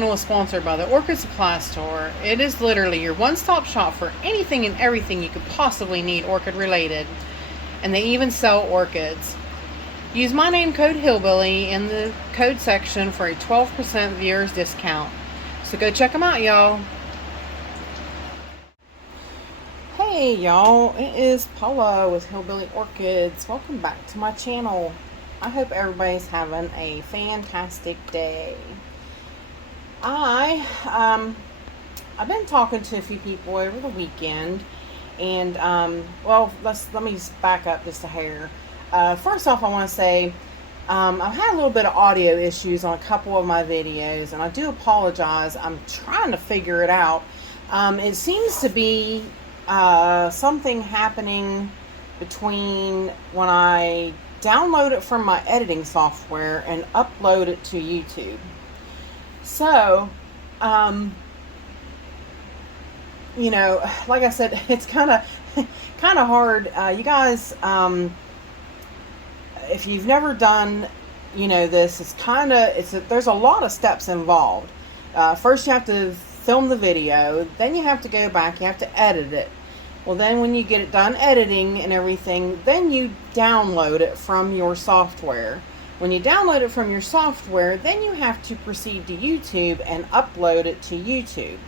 channel is sponsored by the Orchid Supply Store. It is literally your one-stop shop for anything and everything you could possibly need orchid related. And they even sell orchids. Use my name code Hillbilly in the code section for a 12% viewers discount. So go check them out, y'all. Hey y'all, it is Paula with Hillbilly Orchids. Welcome back to my channel. I hope everybody's having a fantastic day. I've been talking to a few people over the weekend, and well, let me back up just a hair. First off, I want to say I've had a little bit of audio issues on a couple of my videos, and I do apologize. I'm trying to figure it out. It seems to be something happening between when I download it from my editing software and upload it to YouTube. So, you know, like I said, it's kind of hard. You guys, if you've never done, you know, this, there's a lot of steps involved. First you have to film the video, then you have to go back, you have to edit it. Well, then when you get it done editing and everything, then you download it from your software. When you download it from your software, then you have to proceed to YouTube and upload it to YouTube.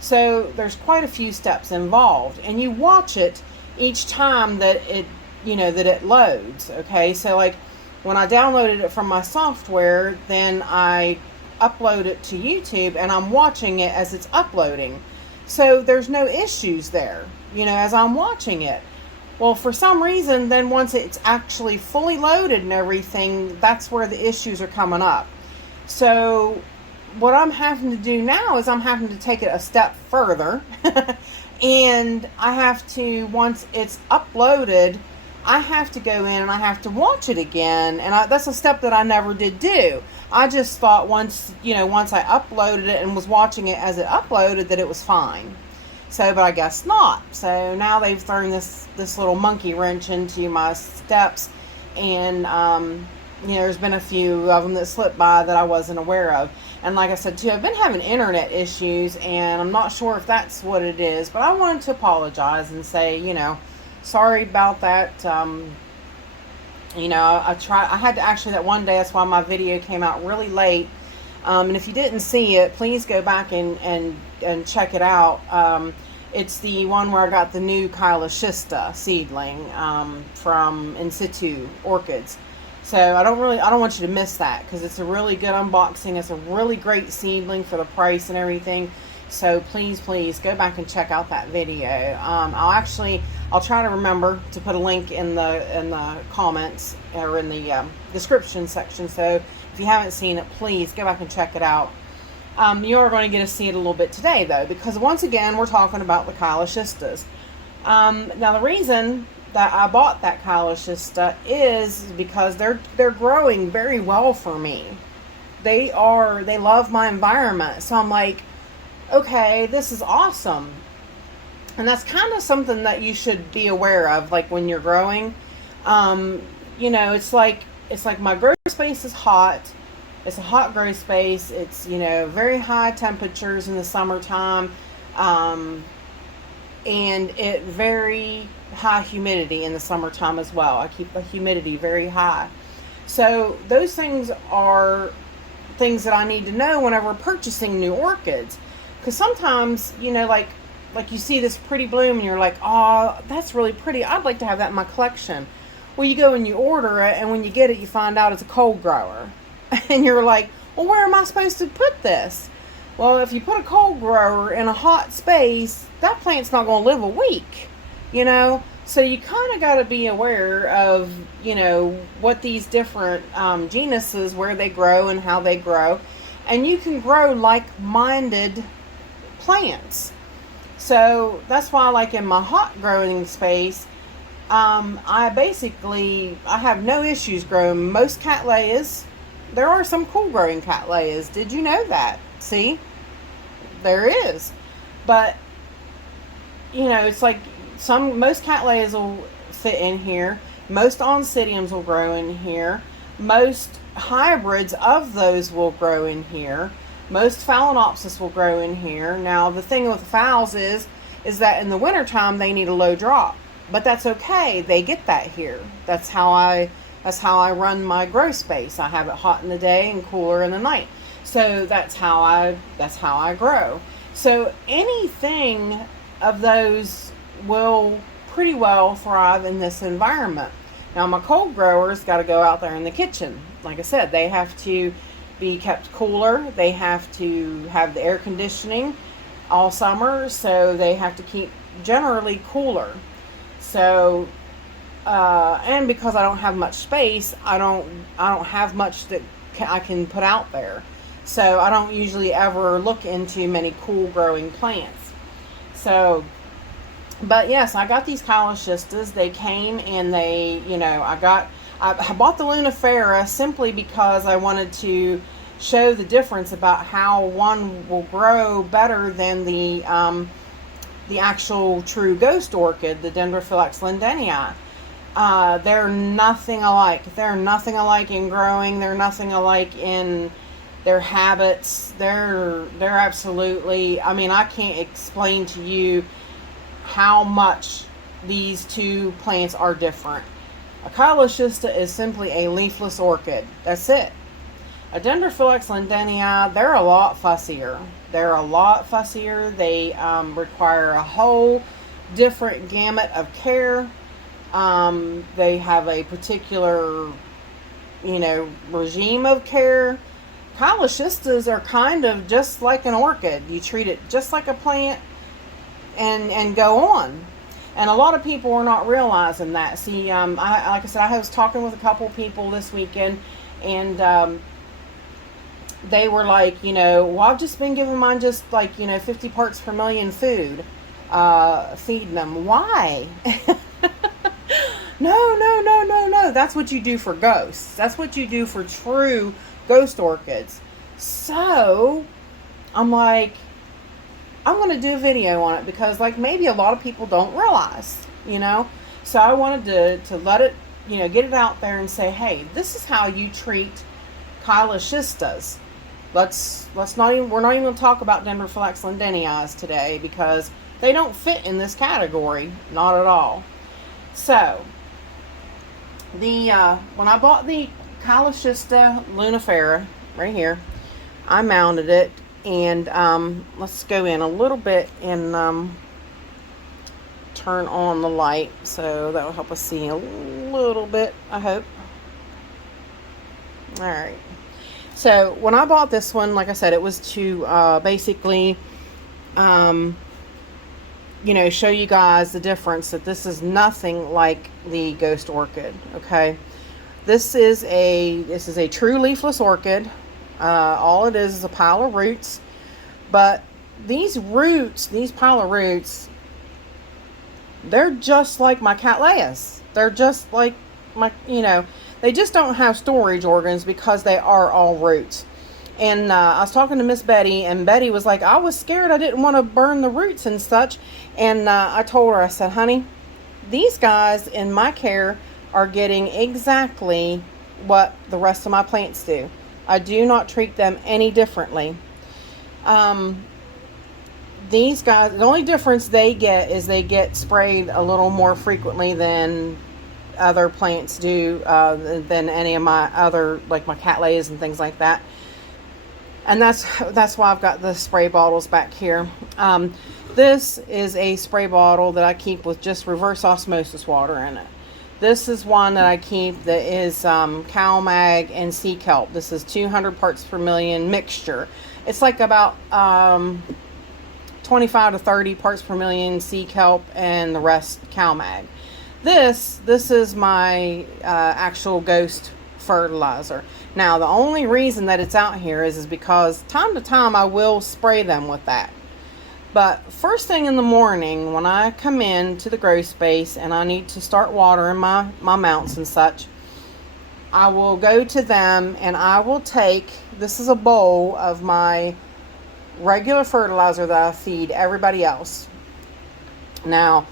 So there's quite a few steps involved, and you watch it each time that it, you know, that it loads. Okay, so like when I downloaded it from my software, then I upload it to YouTube, and I'm watching it as it's uploading. So there's no issues there, you know, as I'm watching it. Well, for some reason, then once it's actually fully loaded and everything, that's where the issues are coming up. So what I'm having to do now is I'm having to take it a step further. And I have to, once it's uploaded, I have to go in and I have to watch it again. And that's a step that I never did do. I just thought once I uploaded it and was watching it as it uploaded that it was fine. So, but I guess not. So now they've thrown this little monkey wrench into my steps, and you know, there's been a few of them that slipped by that I wasn't aware of. And like I said too, I've been having internet issues, and I'm not sure if that's what it is, but I wanted to apologize and say, you know, sorry about that. You know, I had to actually, that one day, that's why my video came out really late. And if you didn't see it, please go back and check it out. It's the one where I got the new Chiloschista seedling from In Situ Orchids. So I don't want you to miss that, because it's a really good unboxing. It's a really great seedling for the price and everything. So please go back and check out that video. I'll try to remember to put a link in the comments or in the description section. So if you haven't seen it, please go back and check it out. You are going to get to see it a little bit today, though, because once again we're talking about the Chiloschistas. Now the reason that I bought that Chiloschista is because they're growing very well for me. They love my environment, so I'm like, okay, this is awesome. And that's kind of something that you should be aware of, like when you're growing. You know, it's like my grow space is hot. It's a hot grow space. It's, you know, very high temperatures in the summertime, and it very high humidity in the summertime as well. I keep the humidity very high. So those things are things that I need to know whenever purchasing new orchids. Because sometimes, you know, like you see this pretty bloom and you're like, oh, that's really pretty. I'd like to have that in my collection. Well, you go and you order it, and when you get it, you find out it's a cold grower. And you're like, well, where am I supposed to put this? Well, if you put a cold grower in a hot space, that plant's not going to live a week, you know? So you kind of got to be aware of, you know, what these different genuses, where they grow and how they grow. And you can grow like-minded plants. So that's why, like in my hot growing space, I have no issues growing most cattleyas. There are some cool growing cattleyas. Did you know that? See? There is. But, you know, it's like most cattleyas will fit in here. Most oncidiums will grow in here. Most hybrids of those will grow in here. Most phalaenopsis will grow in here. Now, the thing with the phals is that in the wintertime they need a low drop. But that's okay. They get that here. That's how I run my grow space. I have it hot in the day and cooler in the night. So that's how I grow. So anything of those will pretty well thrive in this environment. Now, my cold growers got to go out there in the kitchen. Like I said, they have to be kept cooler. They have to have the air conditioning all summer, so they have to keep generally cooler. So, and because I don't have much space, I don't have much that I can put out there. So I don't usually ever look into many cool growing plants. So, but yes, I got these Chiloschistas. They came and they, I bought the Lunifera simply because I wanted to show the difference about how one will grow better than the actual true ghost orchid, the Dendrophylax lindenii. They're nothing alike. They're nothing alike in growing. They're nothing alike in their habits. They're absolutely, I can't explain to you how much these two plants are different. A Chiloschista is simply a leafless orchid. That's it. A Dendrophylax lindenii, they're a lot fussier. They require a whole different gamut of care. They have a particular, regime of care. Chiloschistas are kind of just like an orchid. You treat it just like a plant and go on. And a lot of people are not realizing that. See, like I said, I was talking with a couple people this weekend, and they were like, well, I've just been giving mine just like, 50 parts per million food, feeding them. Why? No. That's what you do for ghosts. That's what you do for true ghost orchids. So, I'm like, I'm going to do a video on it because, like, maybe a lot of people don't realize, So I wanted to let it, get it out there and say, hey, this is how you treat Chiloschistas. We're not even going to talk about Dendrophylax lindenii today because they don't fit in this category, not at all. So, when I bought the Chiloschista lunifera right here, I mounted it, and let's go in a little bit and turn on the light, so that will help us see a little bit, I hope. All right. So when I bought this one, like I said, it was to basically, show you guys the difference, that this is nothing like the ghost orchid. Okay, this is a true leafless orchid. All it is a pile of roots, but these pile of roots, they're just like my Cattleyas. They're just like my, they just don't have storage organs because they are all roots. And I was talking to Miss Betty, and Betty was like, I was scared. I didn't want to burn the roots and such. And I told her, I said, honey, these guys in my care are getting exactly what the rest of my plants do. I do not treat them any differently. These guys, the only difference they get is they get sprayed a little more frequently than other plants do, than any of my other, like my Cattleyas and things like that. And that's why I've got the spray bottles back here. This is a spray bottle that I keep with just reverse osmosis water in it. This is one that I keep that is CalMag and sea kelp. This is 200 parts per million mixture. It's like about 25 to 30 parts per million sea kelp and the rest CalMag. This is my actual ghost fertilizer. Now, the only reason that it's out here is because time to time I will spray them with that. But first thing in the morning when I come in to the grow space and I need to start watering my mounts and such, I will go to them and I will take, this is a bowl of my regular fertilizer that I feed everybody else. Now,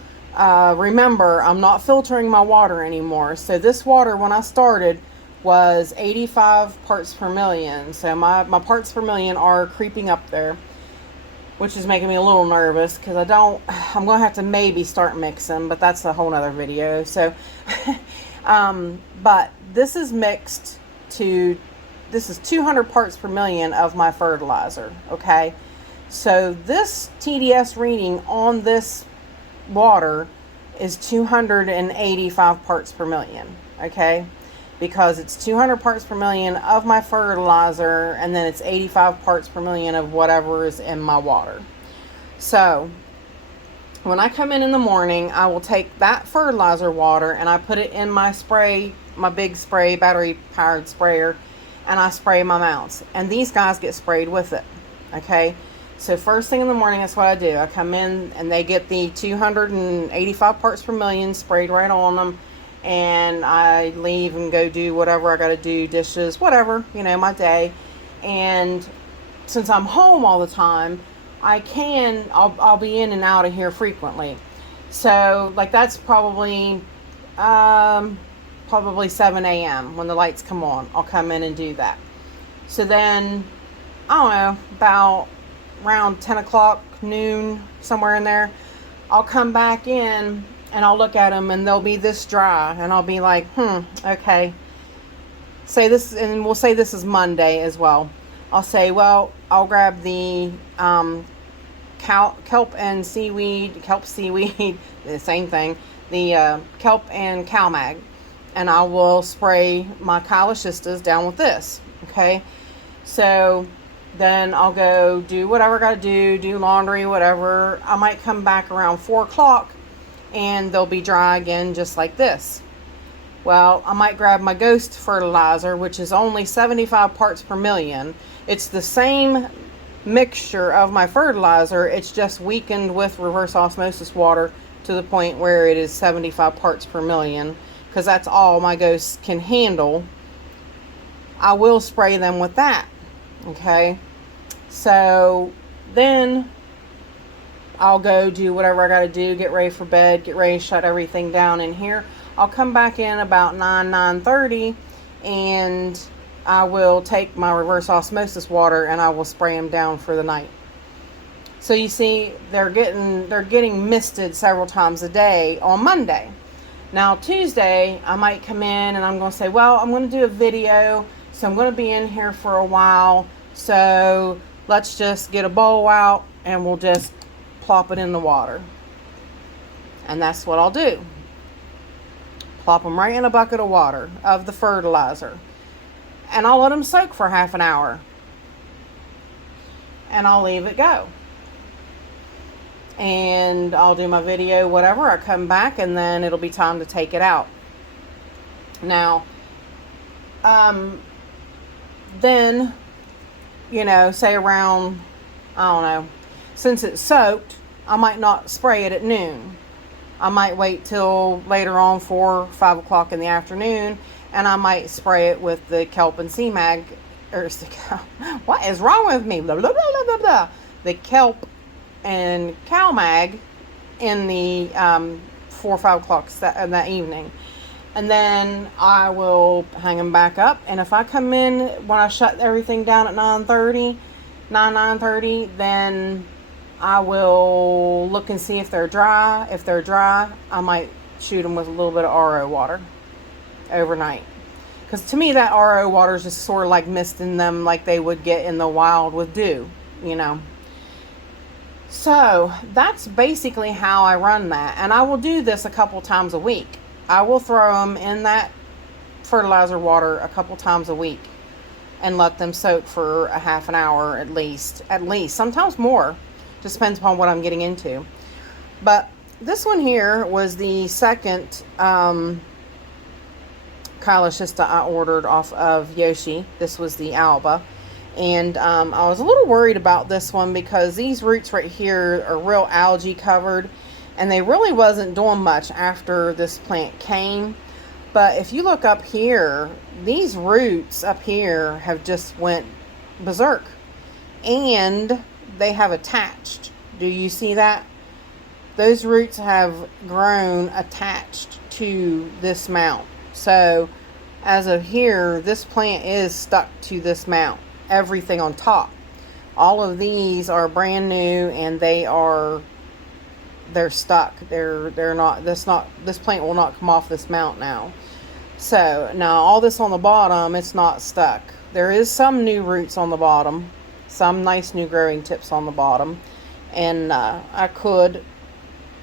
remember, I'm not filtering my water anymore. So this water, when I started, was 85 parts per million. So my parts per million are creeping up there, which is making me a little nervous because I'm going to have to maybe start mixing, but that's a whole nother video. So, but this is mixed to, this is 200 parts per million of my fertilizer, okay? So this TDS reading on this water is 285 parts per million, okay? Because it's 200 parts per million of my fertilizer, and then it's 85 parts per million of whatever is in my water. So when I come in the morning, I will take that fertilizer water and I put it in my spray, my big spray, battery powered sprayer, and I spray my mounts. And these guys get sprayed with it, okay? So first thing in the morning, that's what I do. I come in and they get the 285 parts per million sprayed right on them. And I leave and go do whatever I got to do, dishes, whatever, you know, my day. And since I'm home all the time, I'll be in and out of here frequently. So like that's probably 7 a.m. when the lights come on. I'll come in and do that. So then, I don't know, about around 10 o'clock, noon, somewhere in there, I'll come back in and I'll look at them and they'll be this dry. And I'll be like, okay. Say this, and we'll say this is Monday as well. I'll say, well, I'll grab the kelp seaweed, the same thing, the kelp and CalMag, and I will spray my Chiloschistas down with this, okay? So then I'll go do whatever I gotta do laundry, whatever. I might come back around 4 o'clock and they'll be dry again, just like this. Well, I might grab my Ghost fertilizer, which is only 75 parts per million. It's the same mixture of my fertilizer, it's just weakened with reverse osmosis water to the point where it is 75 parts per million, because that's all my Ghosts can handle. I will spray them with that, okay? So then I'll go do whatever I gotta do, get ready for bed, get ready to shut everything down in here. I'll come back in about 9:30, and I will take my reverse osmosis water and I will spray them down for the night. So you see, they're getting misted several times a day on Monday. Now Tuesday, I might come in and I'm going to say, well, I'm going to do a video, so I'm going to be in here for a while. So let's just get a bowl out and we'll just plop it in the water. And that's what I'll do. Plop them right in a bucket of water of the fertilizer. And I'll let them soak for half an hour. And I'll leave it go. And I'll do my video, whatever. I come back and then it'll be time to take it out. Now, then, you know, say around, I don't know, since it's soaked, I might not spray it at noon. I might wait till later on, 4 or 5 o'clock in the afternoon, and I might spray it with the kelp and CMag, or what is wrong with me? Blah, blah, blah, blah, blah. The kelp and CalMag in the 4 or 5 o'clock that evening. And then I will hang them back up. And if I come in when I shut everything down at 9:30, then I will look and see if they're dry. If they're dry, I might shoot them with a little bit of RO water overnight. Because to me, that RO water is just sort of like misting them like they would get in the wild with dew, you know. So that's basically how I run that. And I will do this a couple times a week. I will throw them in that fertilizer water a couple times a week and let them soak for a half an hour at least, sometimes more. Just depends upon what I'm getting into. But this one here was the second Chiloschista I ordered off of Yoshi. This was the Alba. And I was a little worried about this one because these roots right here are real algae covered. And they really wasn't doing much after this plant came. But if you look up here, these roots up here have just went berserk. And they have attached. Do you see that? Those roots have grown attached to this mount. So as of here, this plant is stuck to this mount. Everything on top. All of these are brand new, and they're stuck. They're not. This plant will not come off this mount now. So now all this on the bottom, it's not stuck. There is some new roots on the bottom, some nice new growing tips on the bottom, and I could,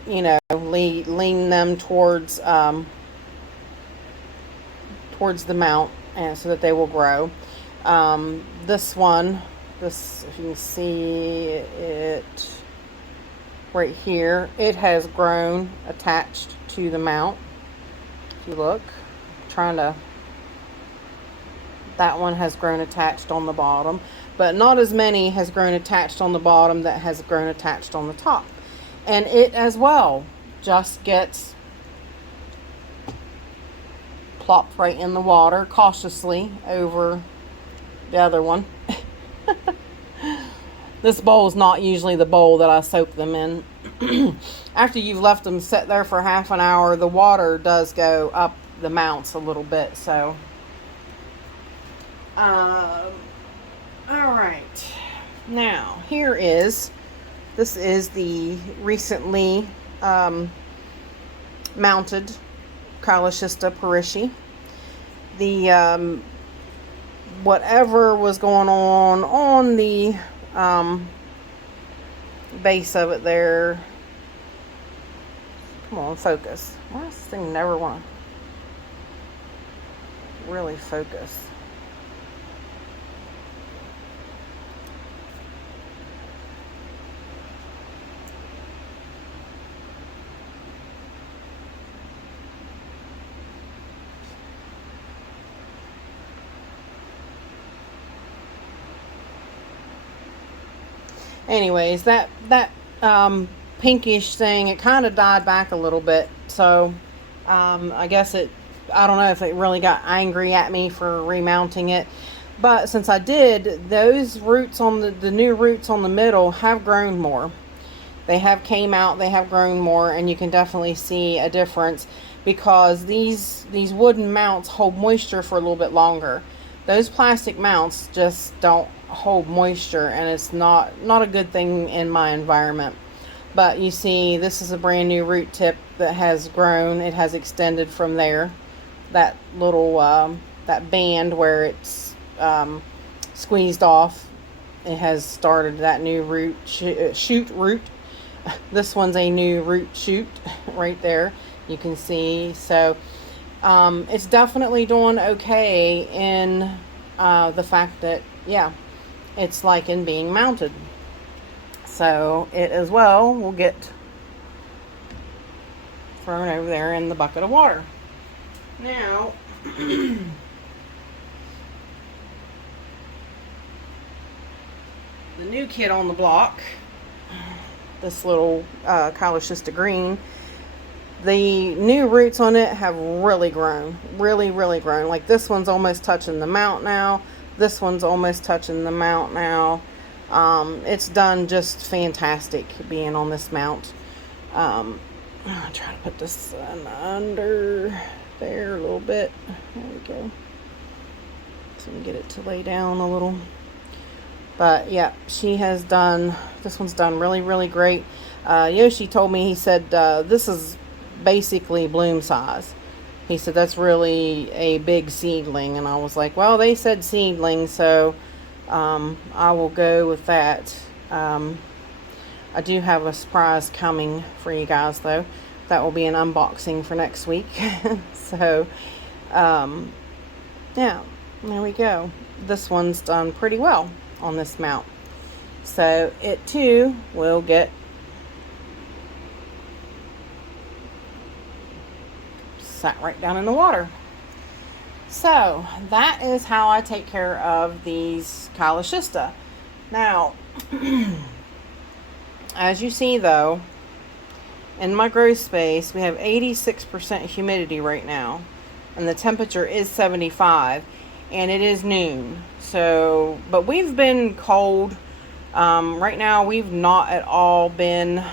lean them towards the mount, and so that they will grow. This one, if you can see it right here, it has grown attached to the mount. If you look, that one has grown attached on the bottom, but not as many has grown attached on the bottom that has grown attached on the top. And it as well just gets plopped right in the water cautiously over the other one. This bowl is not usually the bowl that I soak them in. After you've left them sit there for half an hour, the water does go up the mounts a little bit. So all right, now this is the recently mounted Chiloschista parrishi. The whatever was going on the base of it there. Come on, focus. Why does this thing never want to really focus? Anyways, that pinkish thing, it kind of died back a little bit. So I guess I don't know if it really got angry at me for remounting it. But since I did, those roots on the new roots on the middle have grown more. They have came out, they have grown more, and you can definitely see a difference because these wooden mounts hold moisture for a little bit longer. Those plastic mounts just don't hold moisture, and it's not a good thing in my environment. But you see, this is a brand new root tip that has grown. It has extended from there. That little that band where it's squeezed off, it has started that new root shoot root. This one's a new root shoot right there. You can see. So it's definitely doing okay in the fact that, yeah, it's like in being mounted. So it as well will get thrown over there in the bucket of water. Now, the new kid on the block, this little Chiloschista green, the new roots on it have really grown. Really grown. Like this one's almost touching the mount now. This one's almost touching the mount now. It's done just fantastic being on this mount. I'm trying to put this under there a little bit. There we go. So we can get it to lay down a little. But yeah, this one's done really great. Yoshi told me, he said, this is basically bloom size. He said that's really a big seedling, and I was like, well, they said seedling, so I will go with that. I do have a surprise coming for you guys, though. That will be an unboxing for next week. So yeah, there we go. This one's done pretty well on this mount, so it too will get sat right down in the water. So that is how I take care of these Chiloschista. Now, as you see though, in my grow space, we have 86% humidity right now, and the temperature is 75, and it is noon. So, but we've been cold. Right now, we've not at all been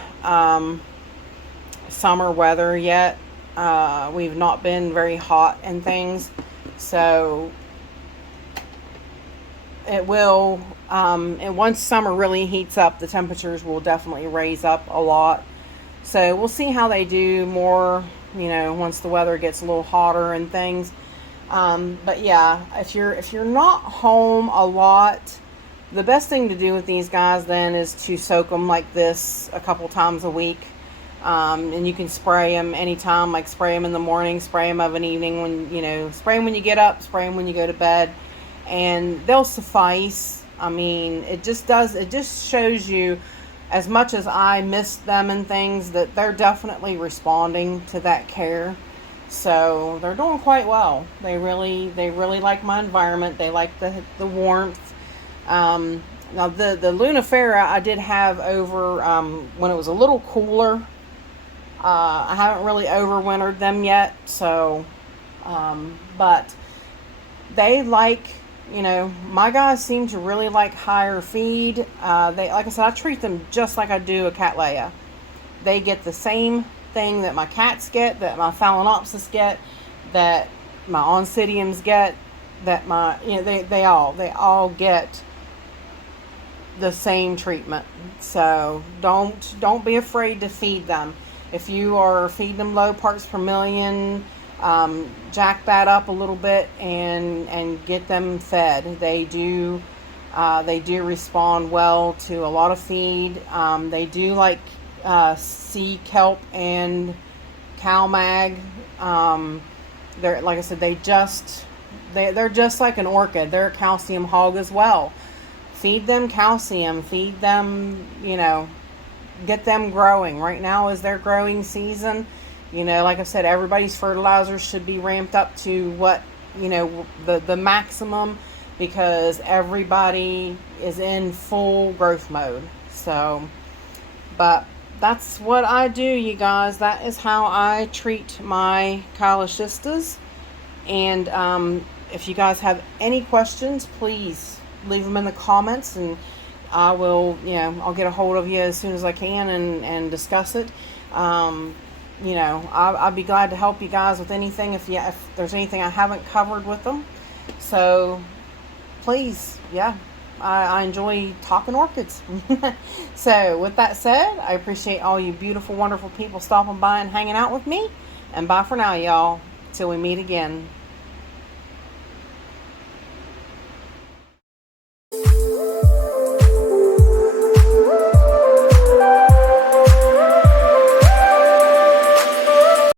summer weather yet. We've not been very hot and things. So it will, and once summer really heats up, the temperatures will definitely raise up a lot. So we'll see how they do more, once the weather gets a little hotter and things. But yeah, if you're not home a lot, the best thing to do with these guys then is to soak them like this a couple times a week. And you can spray them anytime, like spray them in the morning, spray them of an evening spray them when you get up, spray them when you go to bed, and they'll suffice. I mean, it just shows you, as much as I miss them and things, that they're definitely responding to that care. So they're doing quite well. They really like my environment. They like the warmth. Now the Lunifera I did have over when it was a little cooler. I haven't really overwintered them yet, so but they like, my guys seem to really like higher feed. They, like I said, I treat them just like I do a Cattleya. They get the same thing that my cats get, that my Phalaenopsis get, that my Oncidiums get, that my, they all get the same treatment. So don't be afraid to feed them. If you are feeding them low parts per million, jack that up a little bit and get them fed. They do respond well to a lot of feed. They do like sea kelp and cow mag. They're, like I said, they're just like an orchid. They're a calcium hog as well. Feed them calcium. Feed them, get them growing. Right now is their growing season. Like I said, everybody's fertilizers should be ramped up to what, the maximum, because everybody is in full growth mode. So, but that's what I do, you guys. That is how I treat my Chiloschistas. And if you guys have any questions, please leave them in the comments, and I will, I'll get a hold of you as soon as I can and discuss it. I'd be glad to help you guys with anything if there's anything I haven't covered with them. So please, I enjoy talking orchids. So with that said, I appreciate all you beautiful, wonderful people stopping by and hanging out with me. And bye for now, y'all. Till we meet again.